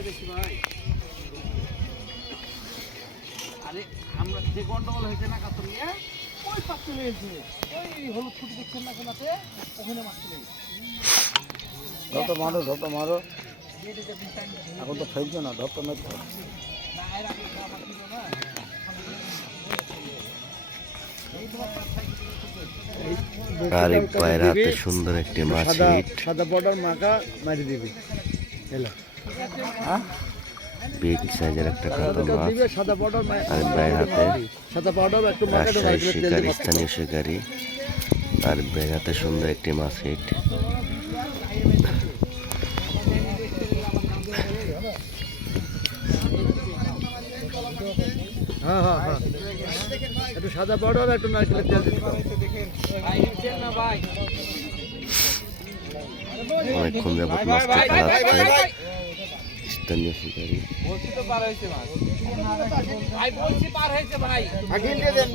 ভাই আরে আমরা যে গন্ডগোল হয়েছে না কাতর নিয়ে ওই পাশ চলে গেছে ওই হলুদ ফুটি দেখছেন না কোনাতে ওখানে মাছ চলে গেছে ধরতো মারো ধরতো মারো। এখন তো ফেলছো না ধরতো না তো। আর সুন্দর একটি মাছ সাদা সাদা বর্ডার মাখা মারি দিবি। এলো। বিগ সাইজের একটা কাতল মাছ সাদা বর্ডার আর ভাইয়ের হাতে রাজশাহী শিকারি স্থানীয় শিকারি আর ভাইয়ের হাতে সুন্দর একটি মাছ হিট হ্যাঁ হ্যাঁ হ্যাঁ একটু সাদা পাউডার একটু নারকেলের তেল অনেকক্ষণ যাবত মাছটি খেলাচ্ছে শিকারি পার হয়েছে মাছ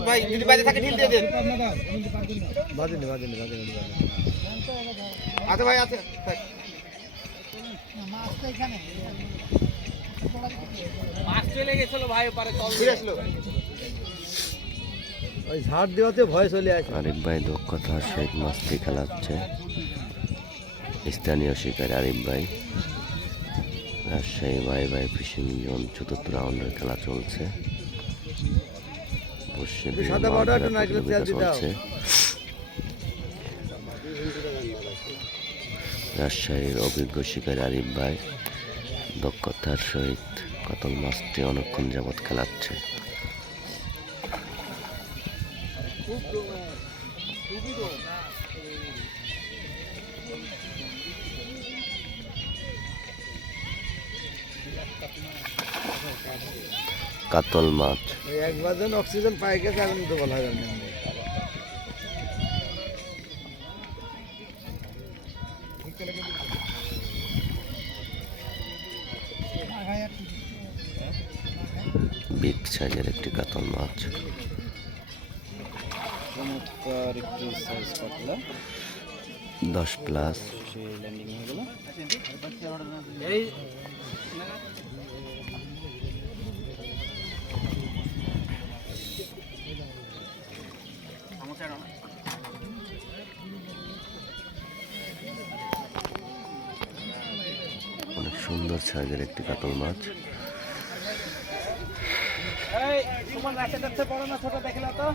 ভাই চলে ভাই ওই ঝাড় দেওয়াতে ভয় চলে আরিফ ভাই দক্ষতার সহিত মাছটি খেলাচ্ছে। স্থানীয় শিকারী আরিফ ভাই। Rajshahi bye bye fishing zone চতুর্থ রাউন্ডের খেলা চলছে। রাজশাহীর অভিজ্ঞ শিকারী আরিফ ভাই দক্ষতার সহিত কাতল মাছটি অনেকক্ষণ যাবৎ খেলাচ্ছে। কাতল মাছ। একবার যেন অক্সিজেন পাই গেছে এখন তো বলা যাবে না। বিগ সাইজের একটি কাতল মাছ। চমৎকার একটু সাইজ কাটলা দশ প্লাস ল্যান্ডিং হয়ে গেল। এই অনেক সুন্দর সাইজের একটি কাতল মাছ। তোমার রাতে যাচ্ছে বড় না ছোট দেখলে তো।